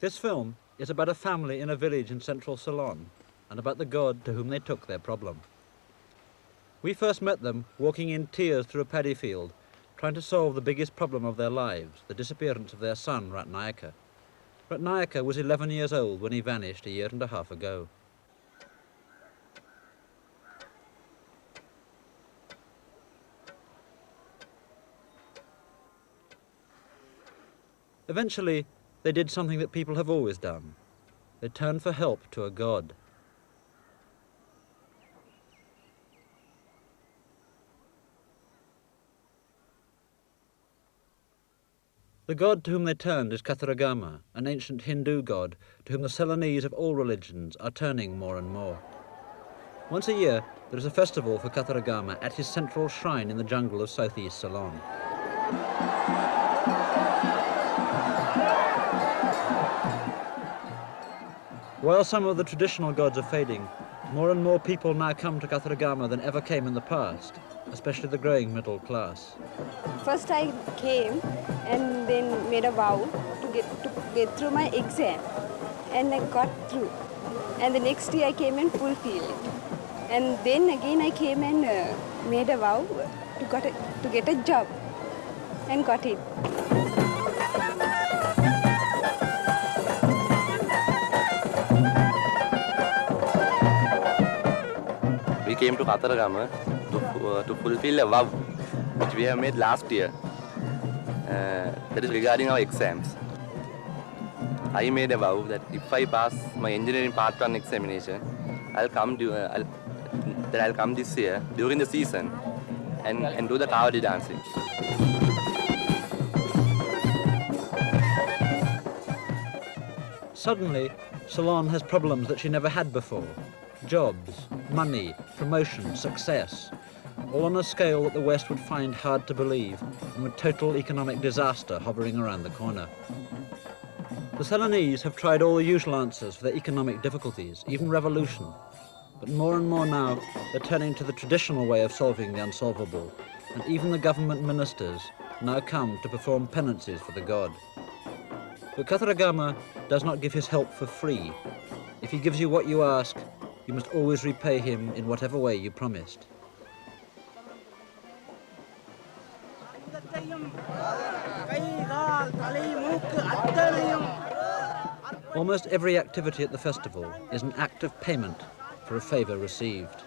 This film is about a family in a village in central Ceylon and about the god to whom they took their problem. We first met them walking in tears through a paddy field, trying to solve the biggest problem of their lives, the disappearance of their son, Ratnayaka. Ratnayaka was 11 years old when he vanished a year and a half ago. Eventually, they did something that people have always done. They turned for help to a god. The god to whom they turned is Kataragama, an ancient Hindu god to whom the Ceylonese of all religions are turning more and more. Once a year, there is a festival for Kataragama at his central shrine in the jungle of southeast Ceylon. While some of the traditional gods are fading, more and more people now come to Kataragama than ever came in the past, especially the growing middle class. First I came and then made a vow to get through my exam, and I got through. And the next day I came and fulfilled it. And then again I came and made a vow to get a job, and got it. We came to Kataragama to fulfill a vow which we have made last year. That is regarding our exams. I made a vow that if I pass my engineering part 1 examination, I'll come this year during the season and do the Kavadi dancing. Suddenly, Ceylon has problems that she never had before. Jobs, money, promotion, success, all on a scale that the West would find hard to believe, and with total economic disaster hovering around the corner. The Ceylonese have tried all the usual answers for their economic difficulties, even revolution, but more and more now they're turning to the traditional way of solving the unsolvable, and even the government ministers now come to perform penances for the god. But Kataragama does not give his help for free. If he gives you what you ask, you must always repay him in whatever way you promised. Almost every activity at the festival is an act of payment for a favor received.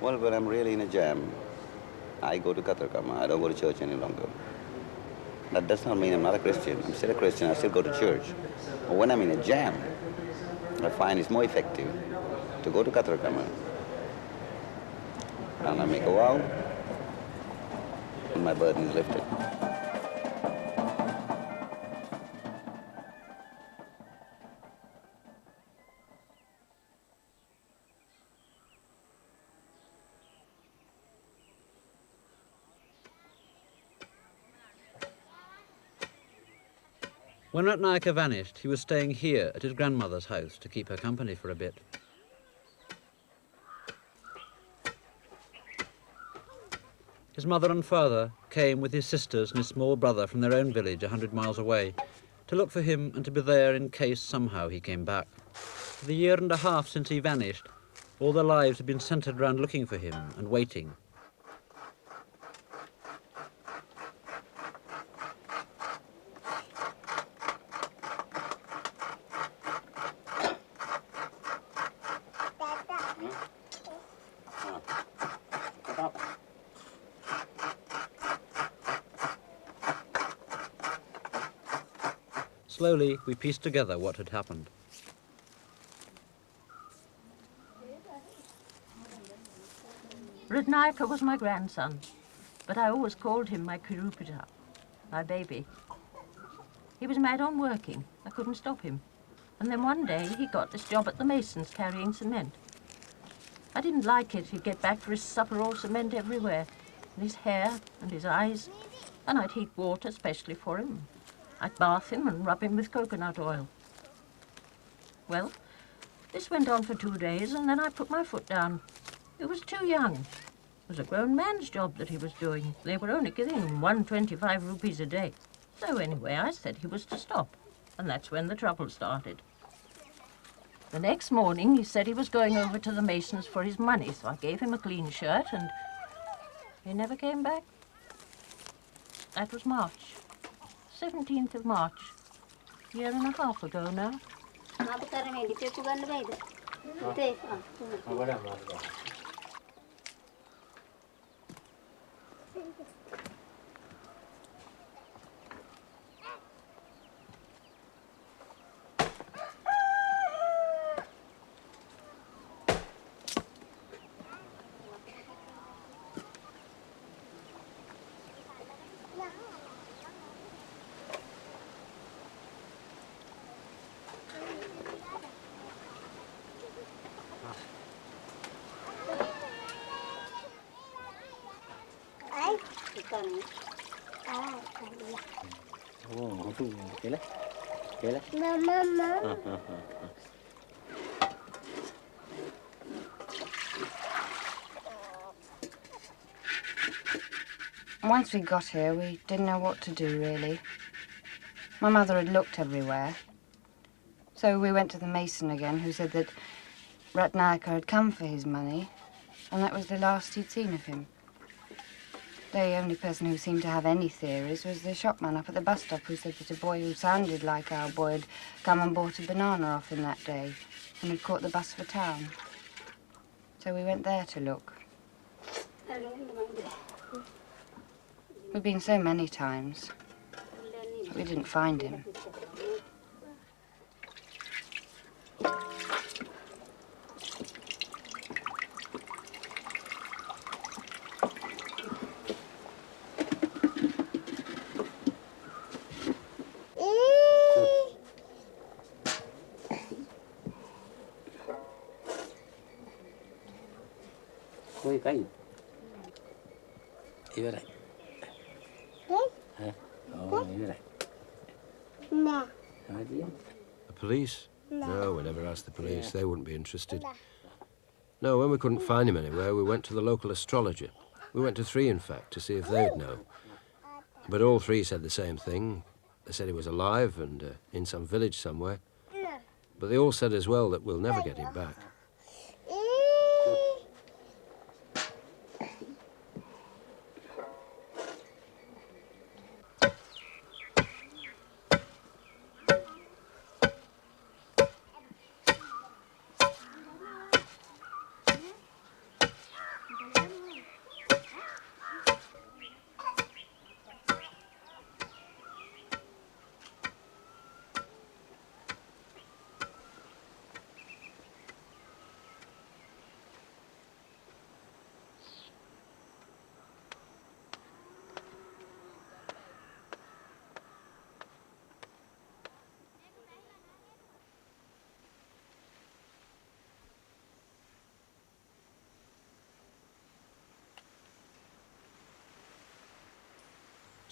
Well, when I'm really in a jam, I go to Kataragama. I don't go to church any longer. That does not mean I'm not a Christian. I'm still a Christian. I still go to church. But when I'm in a jam, I find it's more effective to go to Kataragama and I make a vow, and my burden is lifted. When Ratnayaka vanished, he was staying here at his grandmother's house to keep her company for a bit. His mother and father came with his sisters and his small brother from their own village 100 miles away to look for him and to be there in case somehow he came back. For the year and a half since he vanished, all their lives had been centered around looking for him and waiting. Slowly, we pieced together what had happened. Radnaika was my grandson, but I always called him my Kurupita, my baby. He was mad on working. I couldn't stop him. And then one day he got this job at the masons carrying cement. I didn't like it. He'd get back for his supper all cement everywhere, and his hair and his eyes, and I'd heat water specially for him. I'd bath him and rub him with coconut oil. Well, this went on for 2 days, and then I put my foot down. He was too young. It was a grown man's job that he was doing. They were only giving him 125 rupees a day. So anyway, I said he was to stop, and that's when the trouble started. The next morning, he said he was going over to the masons for his money, so I gave him a clean shirt, and he never came back. That was March, 17th of March, a year and a half ago now. Once we got here, we didn't know what to do, really. My mother had looked everywhere. So we went to the mason again, who said that Ratnayaka had come for his money, and that was the last he'd seen of him. The only person who seemed to have any theories was the shopman up at the bus stop, who said that a boy who sounded like our boy had come and bought a banana off him that day and had caught the bus for town. So we went there to look. We've been so many times, but we didn't find him. The police? No, we never asked the police. They wouldn't be interested. No, when we couldn't find him anywhere, we went to the local astrologer. We went to 3, in fact, to see if they'd know. But all 3 said the same thing. They said he was alive and in some village somewhere. But they all said as well that we'll never get him back.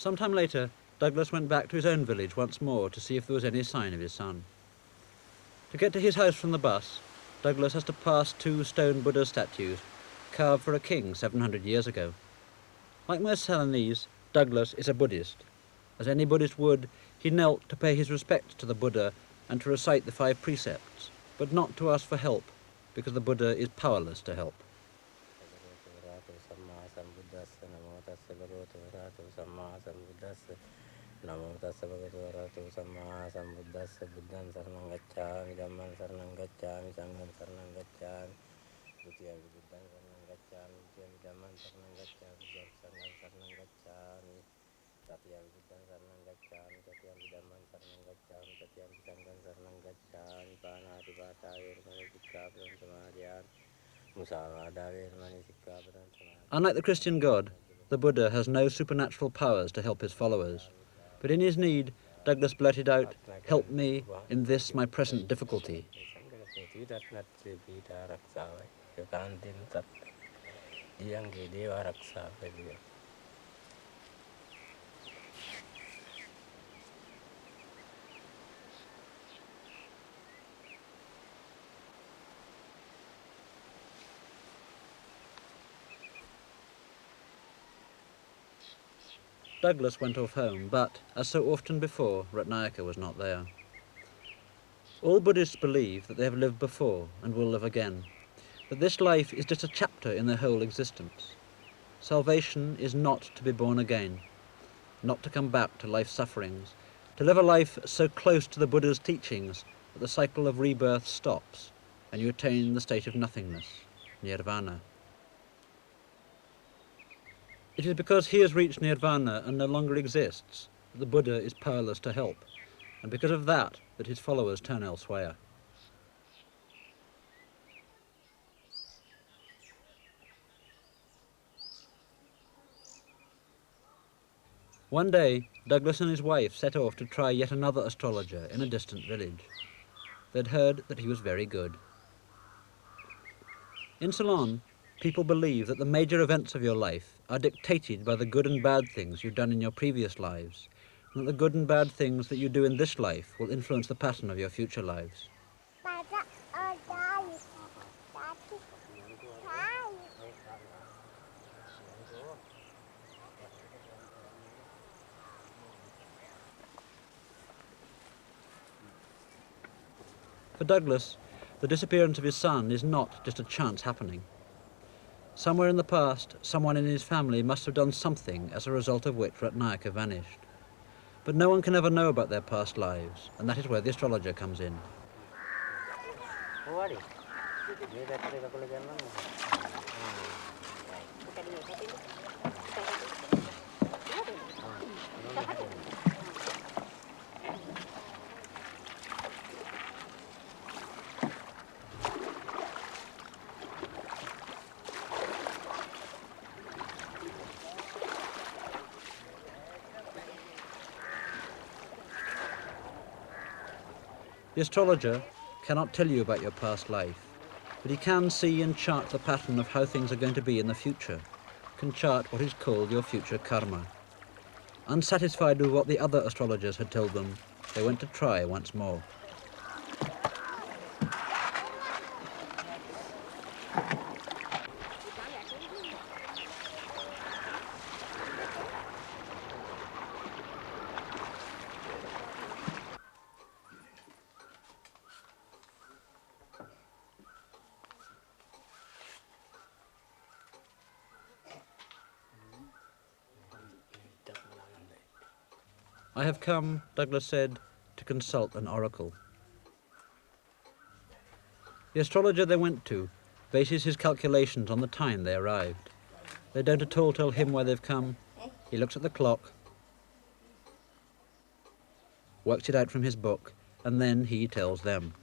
Sometime later, Douglas went back to his own village once more to see if there was any sign of his son. To get to his house from the bus, Douglas has to pass 2 stone Buddha statues carved for a king 700 years ago. Like most Ceylonese, Douglas is a Buddhist. As any Buddhist would, he knelt to pay his respects to the Buddha and to recite the 5 precepts, but not to ask for help, because the Buddha is powerless to help. Namo tassa bhagavato arahato samma sambuddhassa buddhan saranam gacchami dhamman saranam gacchami sangham saranam gacchami dutiyampi buddhan saranam gacchami dutiyampi dhamman saranam gacchami sangham saranam gacchami Tatiampi buddhan saranam gacchami, tatiampi dhamman saranam gacchami, tatiampi sangham saranam gacchami, panati pata veramani sikkhapadam samadhiyami, musavada veramani sikkhapadam samadhiyami. Unlike the Christian God, the Buddha has no supernatural powers to help his followers. But in his need, Douglas blurted out, "Help me in this my present difficulty." Douglas went off home, but, as so often before, Ratnayaka was not there. All Buddhists believe that they have lived before and will live again, that this life is just a chapter in their whole existence. Salvation is not to be born again, not to come back to life's sufferings, to live a life so close to the Buddha's teachings that the cycle of rebirth stops and you attain the state of nothingness, nirvana. It is because he has reached nirvana and no longer exists that the Buddha is powerless to help, and because of that his followers turn elsewhere. One day, Douglas and his wife set off to try yet another astrologer in a distant village. They'd heard that he was very good. In Ceylon, people believe that the major events of your life are dictated by the good and bad things you've done in your previous lives, and that the good and bad things that you do in this life will influence the pattern of your future lives. For Douglas, the disappearance of his son is not just a chance happening. Somewhere in the past, someone in his family must have done something as a result of which Ratnayaka vanished. But no one can ever know about their past lives, and that is where the astrologer comes in. The astrologer cannot tell you about your past life, but he can see and chart the pattern of how things are going to be in the future, can chart what is called your future karma. Unsatisfied with what the other astrologers had told them, they went to try once more. "I have come," Douglas said, "to consult an oracle." The astrologer they went to bases his calculations on the time they arrived. They don't at all tell him why they've come. He looks at the clock, works it out from his book, and then he tells them.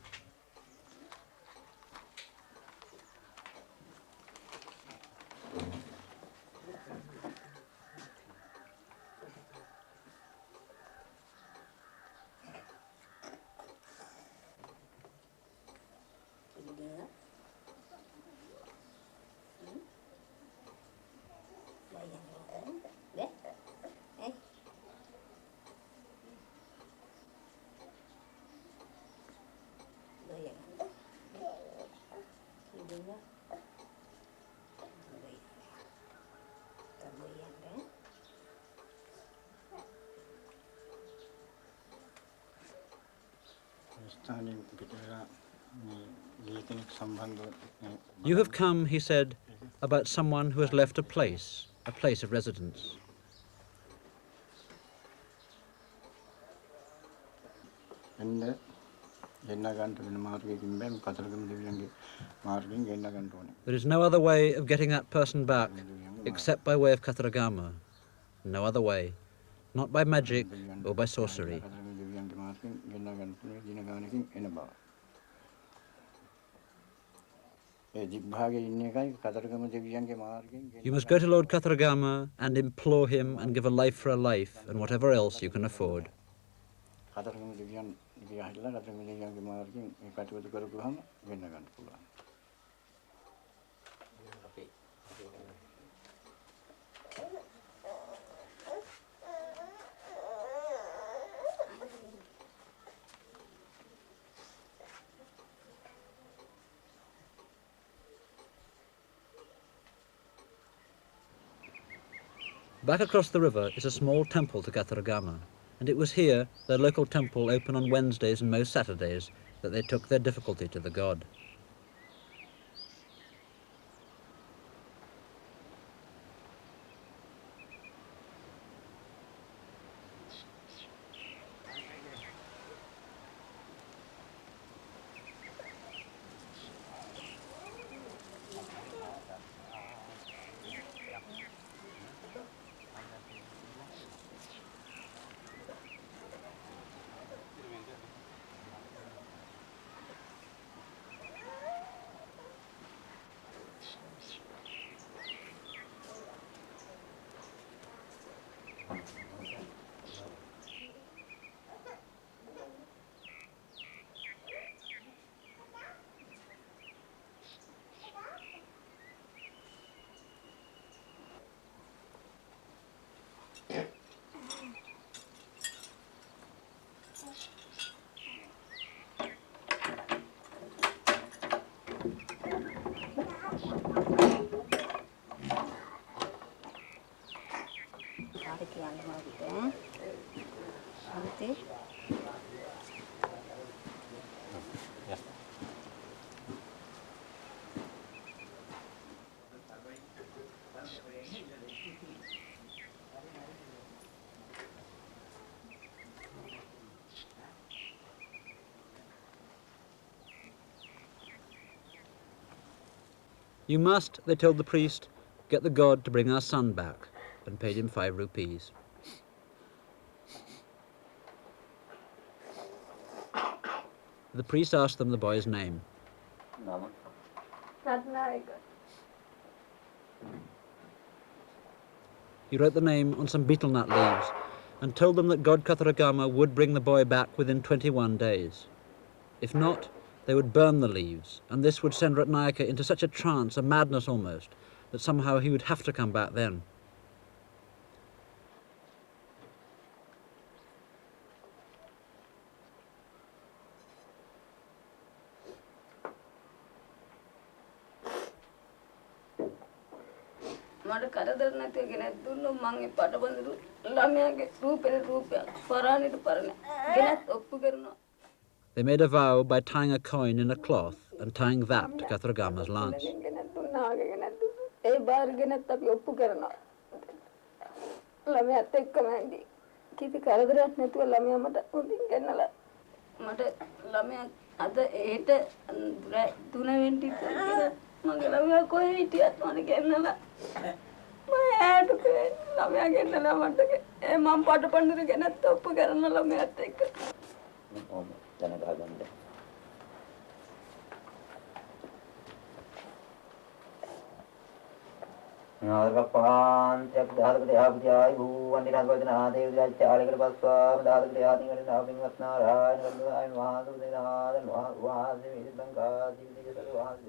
"You have come," he said, "about someone who has left a place of residence." There is no other way of getting that person back except by way of Kataragama. No other way. not by magic or by sorcery. You must go to Lord Kataragama and implore him and give a life for a life and whatever else you can afford. Back across the river is a small temple to Kataragama, and it was here, their local temple open on Wednesdays and most Saturdays, that they took their difficulty to the god. You must, they told the priest, get the god to bring our son back, and paid him 5 rupees. The priest asked them the boy's name. He wrote the name on some betel nut leaves and told them that God Kataragama would bring the boy back within 21 days. If not, they would burn the leaves, and this would send Ratnayaka into such a trance, a madness almost, that somehow he would have to come back then. They made a vow by tying a coin in a cloth and tying that to Kataragama's lance.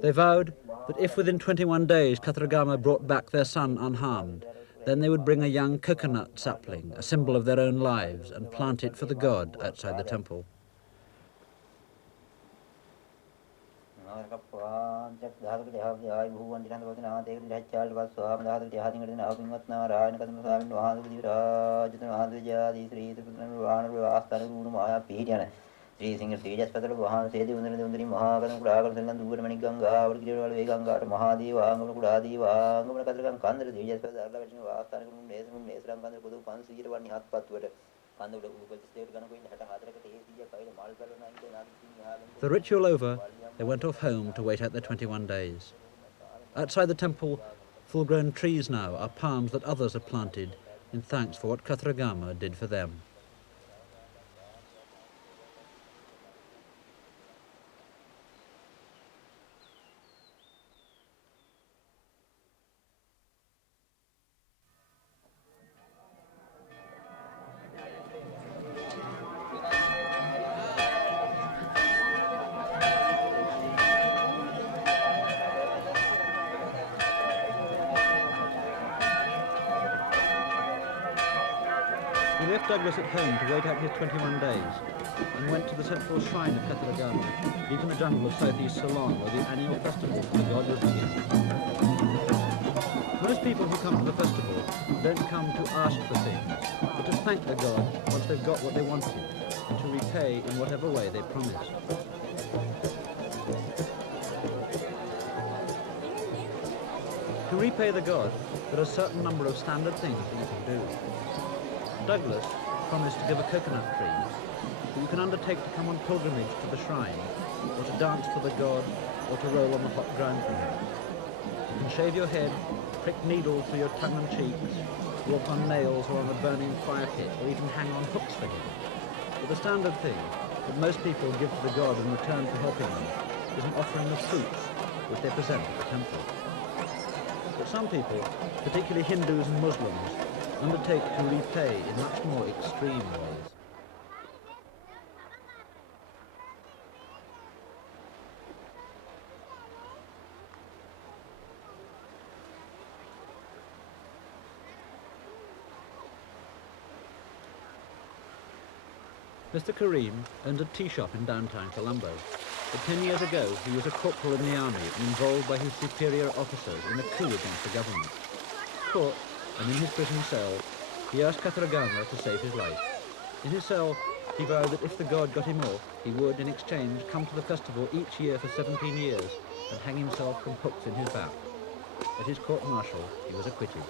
They vowed that if within 21 days Kataragama brought back their son unharmed, then they would bring a young coconut sapling, a symbol of their own lives, and plant it for the god outside the temple. The ritual over, they went off home to wait out their 21 days. Outside the temple, full-grown trees now are palms that others have planted in thanks for what Kataragama did for them. He left Douglas at home to wait out his 21 days and went to the central shrine of Kataragama, deep in the jungle of southeast Ceylon, where the annual festival for the god was beginning. Most people who come to the festival don't come to ask for things, but to thank the god once they've got what they wanted, and to repay in whatever way they promised. To repay the god, there are a certain number of standard things that you can do. Douglas promised to give a coconut tree, but you can undertake to come on pilgrimage to the shrine, or to dance for the god, or to roll on the hot ground for him. You can shave your head, prick needles through your tongue and cheeks, walk on nails or on a burning fire pit, or even hang on hooks for him. But the standard thing that most people give to the god in return for helping them is an offering of fruits, which they present at the temple. But some people, particularly Hindus and Muslims, undertake to repay in much more extreme ways. Mr. Karim owned a tea shop in downtown Colombo. But 10 years ago, he was a corporal in the army and involved by his superior officers in a coup against the government. Caught, and in his prison cell, he asked Kataragama to save his life. In his cell, he vowed that if the god got him off, he would, in exchange, come to the festival each year for 17 years and hang himself from hooks in his back. At his court-martial, he was acquitted.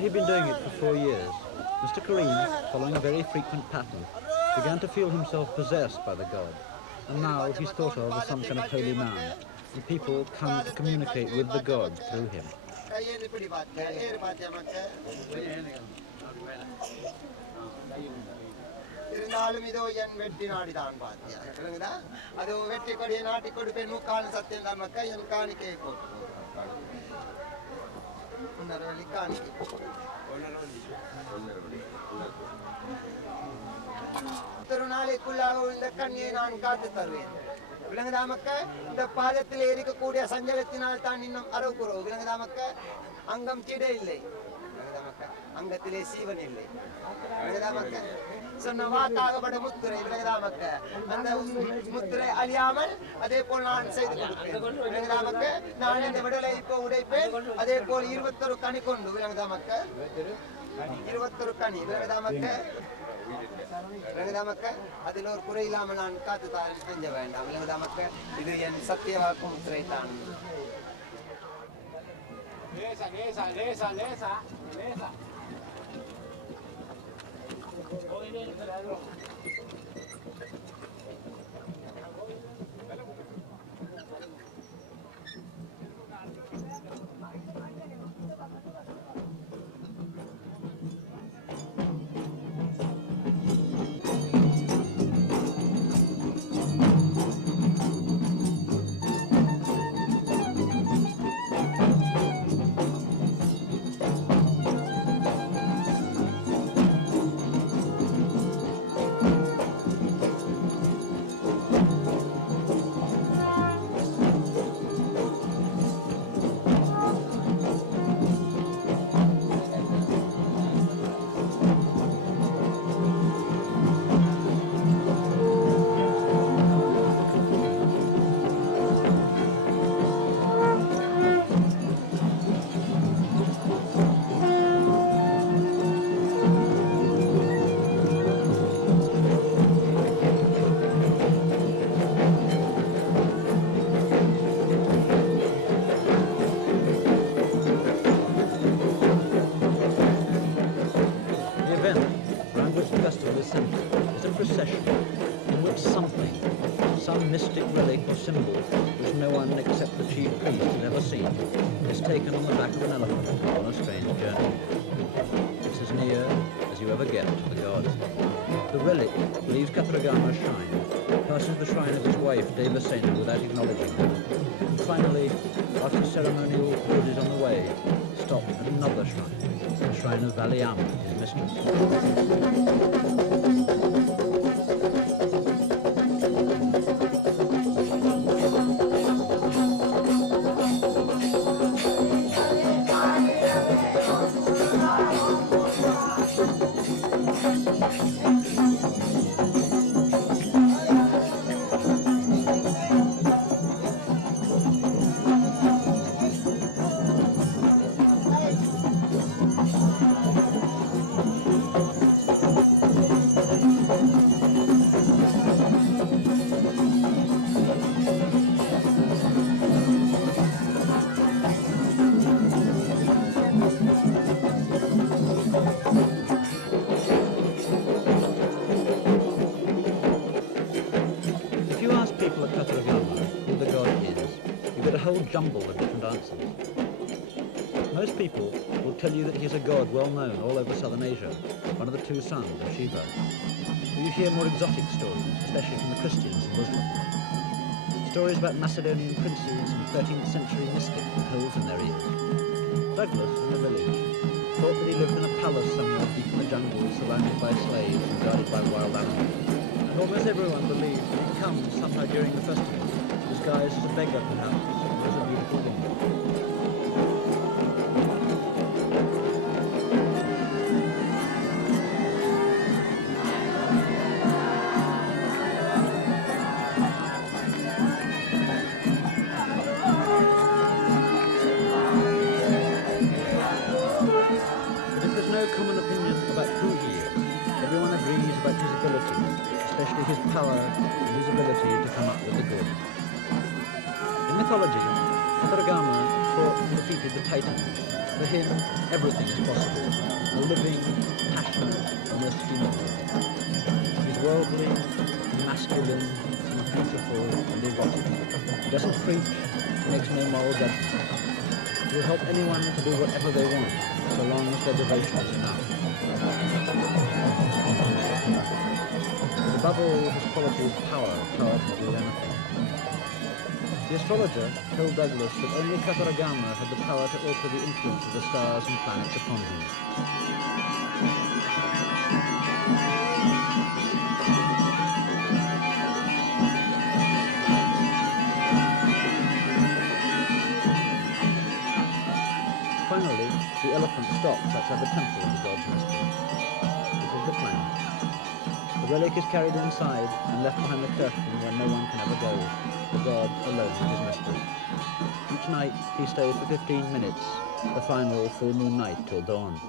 After he'd been doing it for 4 years, Mr. Kareem, following a very frequent pattern, began to feel himself possessed by the god, and now he's thought of as some kind of holy man, and people come to communicate with the god through him. Some mystic relic or symbol which no one except the chief priest has ever seen is taken on the back of an elephant on a strange journey. It's as near as you ever get to the god. The relic leaves Kataragama's shrine, passes the shrine of his wife, Devasena, without acknowledging her, and finally, after ceremonial pauses on the way, stop at another shrine, the shrine of Valiama, his mistress. Jumble of different answers. Most people will tell you that he is a god well known all over southern Asia, one of the two sons of Shiva. But you hear more exotic stories, especially from the Christians and Muslims. Stories about Macedonian princes and 13th century mystics with holes in their ears. Douglas, in the village, thought that he lived in a palace somewhere deep in the jungle, surrounded by slaves and guarded by wild animals. And almost everyone believed that he'd come somehow during the festival, disguised as a beggar perhaps, as a beautiful woman. But if there's no common opinion about who he is, everyone agrees about his ability, especially his power and his ability to come up with the good. In mythology, Kataragama fought and defeated the Titans, For him, everything is possible. A living, passionate, almost human life. He's worldly, masculine, beautiful, and erotic. He doesn't preach, he makes no moral judgment. He will help anyone to do whatever they want, so long as their devotion is enough. Above all, his quality is power to do anything. The astrologer told Douglas that only Kataragama had the power to alter the influence of the stars and planets upon him. Finally, the elephant stops outside the temple of the god's mystery. This is the plan. The relic is carried inside and left behind the curtain where no one can ever go, the god alone with his mystery. Each night he stays for 15 minutes, the final full moon night till dawn.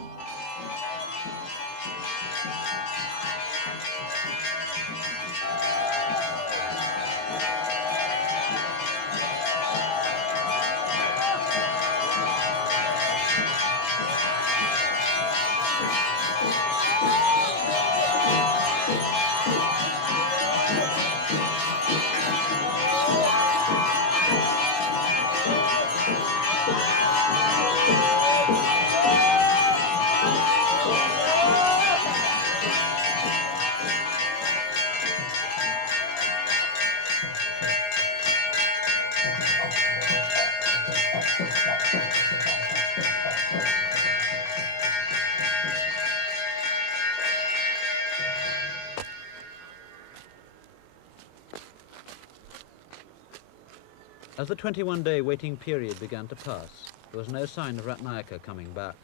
As the 21-day waiting period began to pass, there was no sign of Ratnayaka coming back.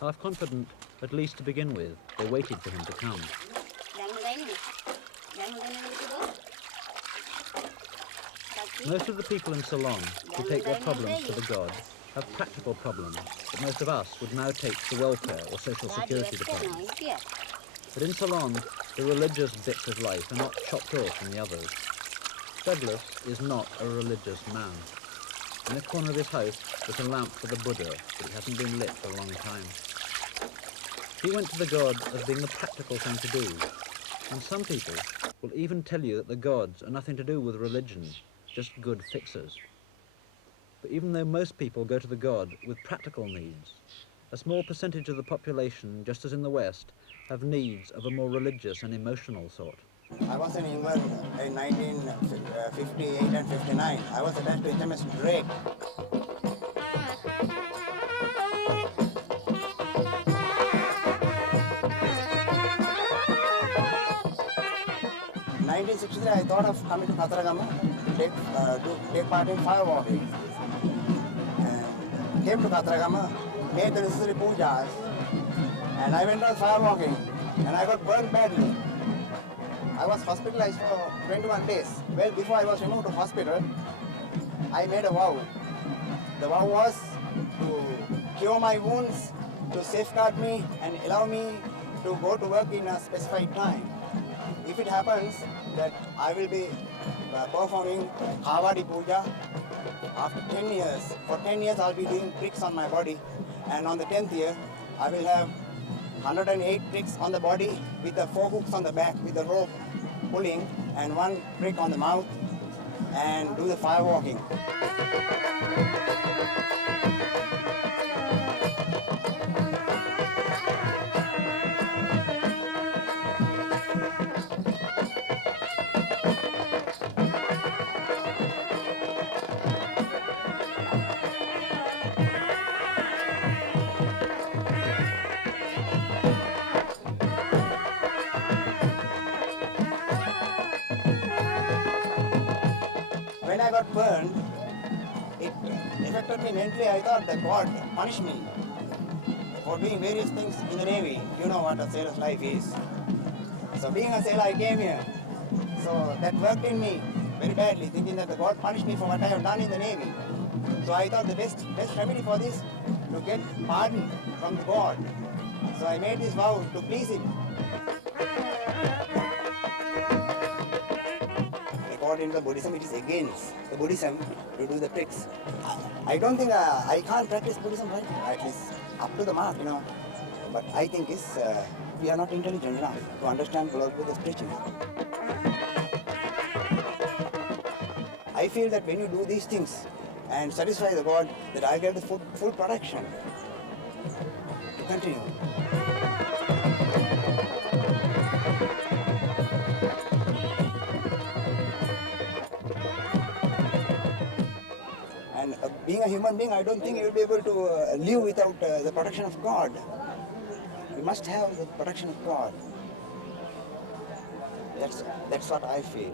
Half confident, at least to begin with, they waited for him to come. Most of the people in Ceylon who take their problems to the god have practical problems that most of us would now take to the welfare or social security department. But in Ceylon, the religious bits of life are not chopped off from the others. Douglas is not a religious man. In the corner of his house there's a lamp for the Buddha, but it hasn't been lit for a long time. He went to the god as being the practical thing to do, and some people will even tell you that the gods are nothing to do with religion, just good fixers. But even though most people go to the god with practical needs, a small percentage of the population, just as in the West, have needs of a more religious and emotional sort. I was in England in 1958 and 59. I was attached to HMS Drake. In 1963, I thought of coming to Kataragama to take part in firewalking. Came to Kataragama, made the necessary pujas, and I went on firewalking, and I got burned badly. I was hospitalized for 21 days. Well, before I was removed to hospital, I made a vow. The vow was to cure my wounds, to safeguard me and allow me to go to work in a specified time. If it happens that I will be performing Kavadi Puja after 10 years, for 10 years I'll be doing pricks on my body, and on the 10th year I will have 108 pricks on the body with the 4 hooks on the back with the rope pulling and 1 prick on the mouth, and do the firewalking. When I got burned, it affected me mentally. I thought that God punished me for doing various things in the Navy. You know what a sailor's life is. So being a sailor, I came here. So that worked in me very badly, thinking that the God punished me for what I have done in the Navy. So I thought the best remedy for this, to get pardon from the God. So I made this vow to please Him. According to the Buddhism, it is against the Buddhism to do the tricks. I don't think I can't practice Buddhism right, at least up to the mark, But I think we are not intelligent enough to understand Lord Buddha's teaching. I feel that when you do these things and satisfy the God, that I get the full protection to continue. And being a human being, I don't think you'll be able to live without the protection of God. You must have the protection of God. That's what I feel.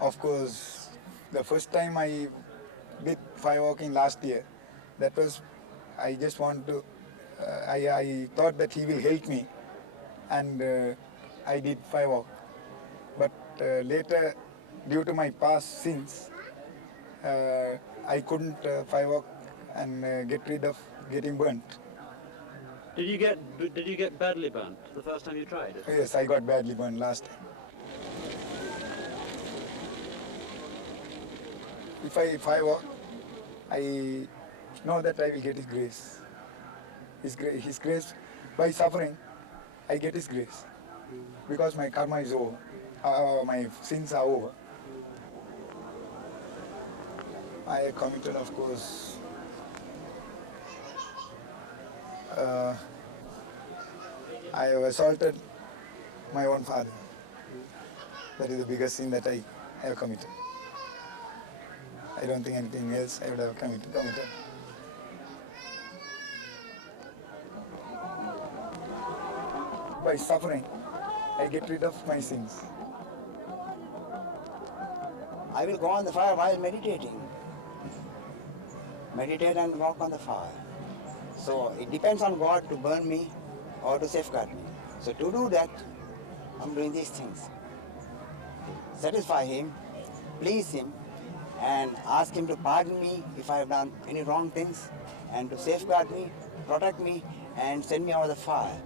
Of course, the first time I did fire walking last year, that was, I just want to, I thought that he will help me, and I did fire walk. But later, due to my past sins, I couldn't fire walk and get rid of getting burnt. Did you get badly burnt the first time you tried it? Yes, I got badly burned last time. If I fire walk, I know that I will get His grace. His grace, by suffering, I get His grace. Because my karma is over, my sins are over. I committed, of course, I have assaulted my own father. That is the biggest sin that I have committed. I don't think anything else I would have committed. By suffering, I get rid of my sins. I will go on the fire while meditating. Meditate and walk on the fire. So it depends on God to burn me or to safeguard me. So to do that, I'm doing these things. Satisfy Him, please Him, and ask Him to pardon me if I have done any wrong things, and to safeguard me, protect me, and send me out of the fire.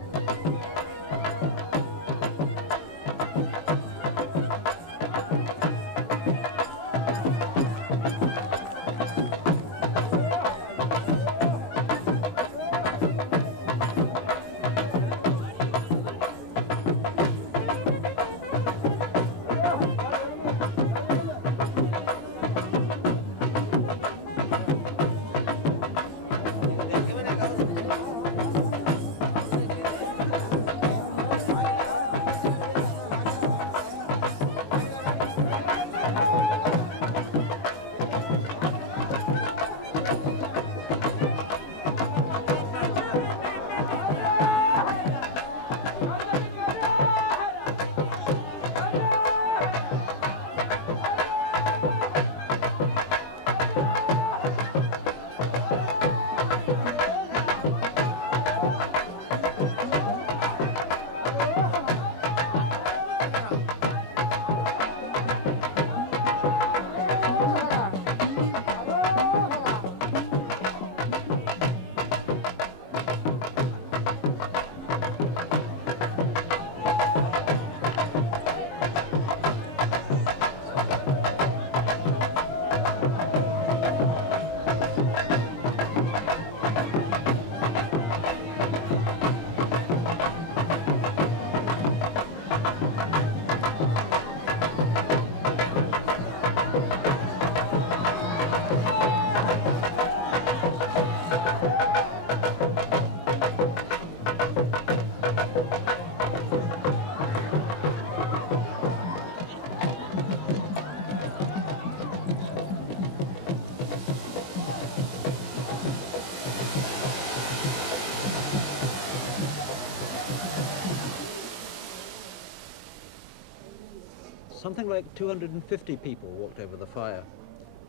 Something like 250 people walked over the fire.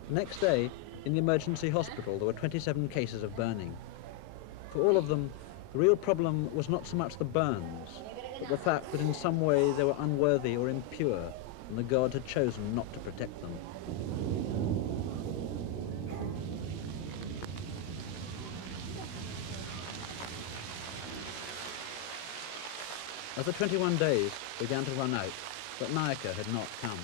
The next day, in the emergency hospital, there were 27 cases of burning. For all of them, the real problem was not so much the burns, but the fact that in some way they were unworthy or impure, and the God had chosen not to protect them. As the 21 days began to run out, but Nayaka had not come.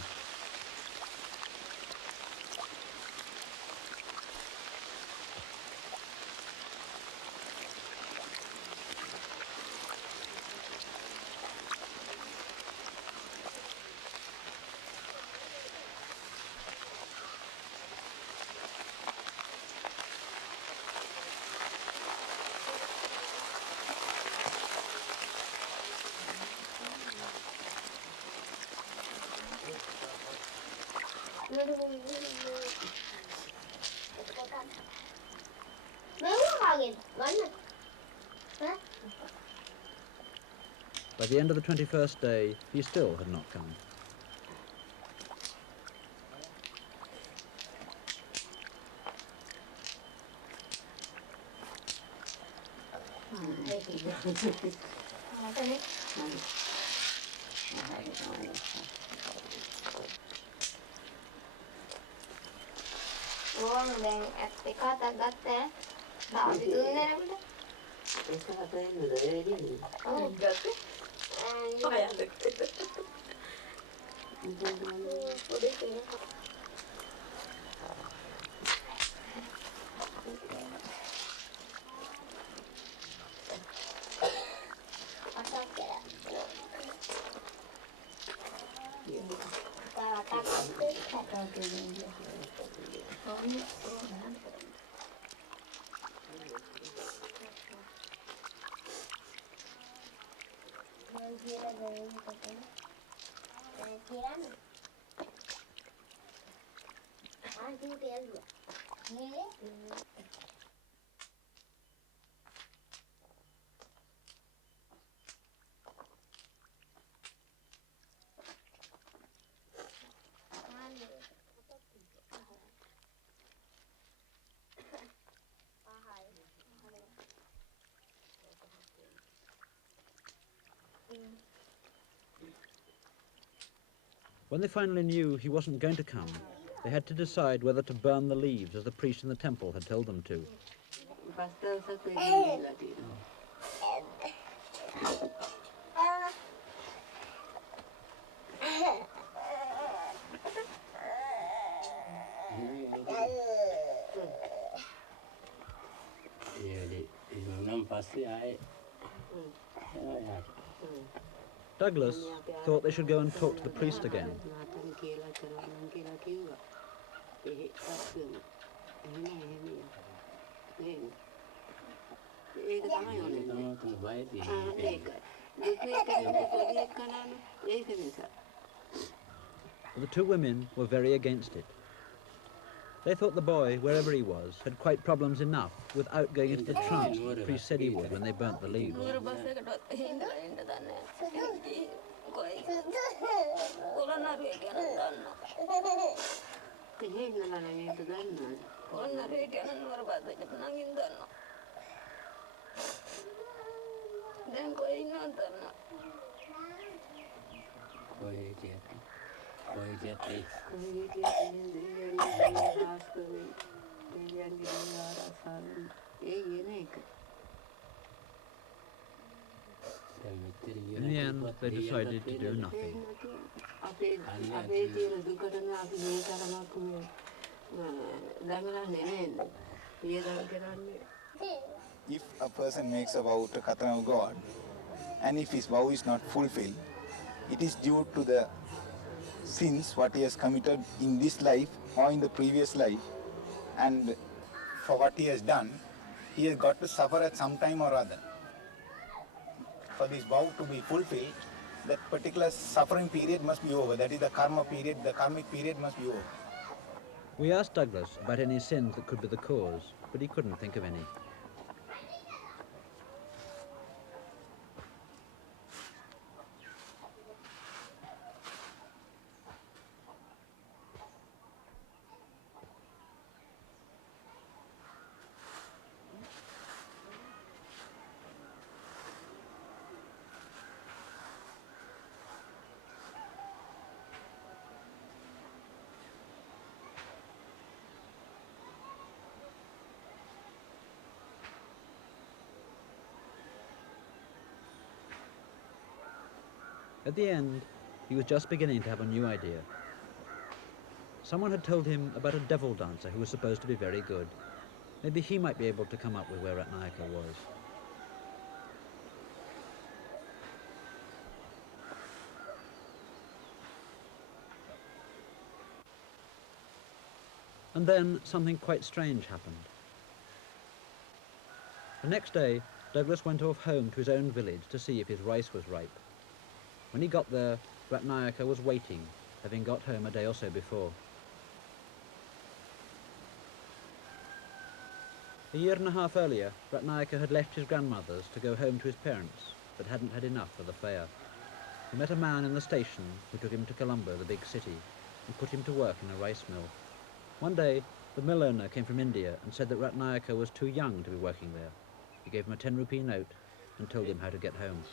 By the end of the 21st day, he still had not come. When they finally knew he wasn't going to come, they had to decide whether to burn the leaves as the priest in the temple had told them to. Douglas thought they should go and talk to the priest again. But the two women were very against it. They thought the boy, wherever he was, had quite problems enough without going into the trance that the priest said he would when they burnt the leaves. In the end, they decided to do nothing. If a person makes a vow to Kataragama God, and if his vow is not fulfilled, it is due to the sins what he has committed in this life or in the previous life, and for what he has done, he has got to suffer at some time or other. For this vow to be fulfilled, that particular suffering period must be over. That is the karma period, the karmic period must be over. We asked Douglas about any sins that could be the cause, but he couldn't think of any. At the end, he was just beginning to have a new idea. Someone had told him about a devil dancer who was supposed to be very good. Maybe he might be able to come up with where Ratnayaka was. And then something quite strange happened. The next day, Douglas went off home to his own village to see if his rice was ripe. When he got there, Ratnayaka was waiting, having got home a day or so before. A year and a half earlier, Ratnayaka had left his grandmother's to go home to his parents, but hadn't had enough for the fare. He met a man in the station who took him to Colombo, the big city, and put him to work in a rice mill. One day, the mill owner came from India and said that Ratnayaka was too young to be working there. He gave him a 10-rupee note and told him how to get home.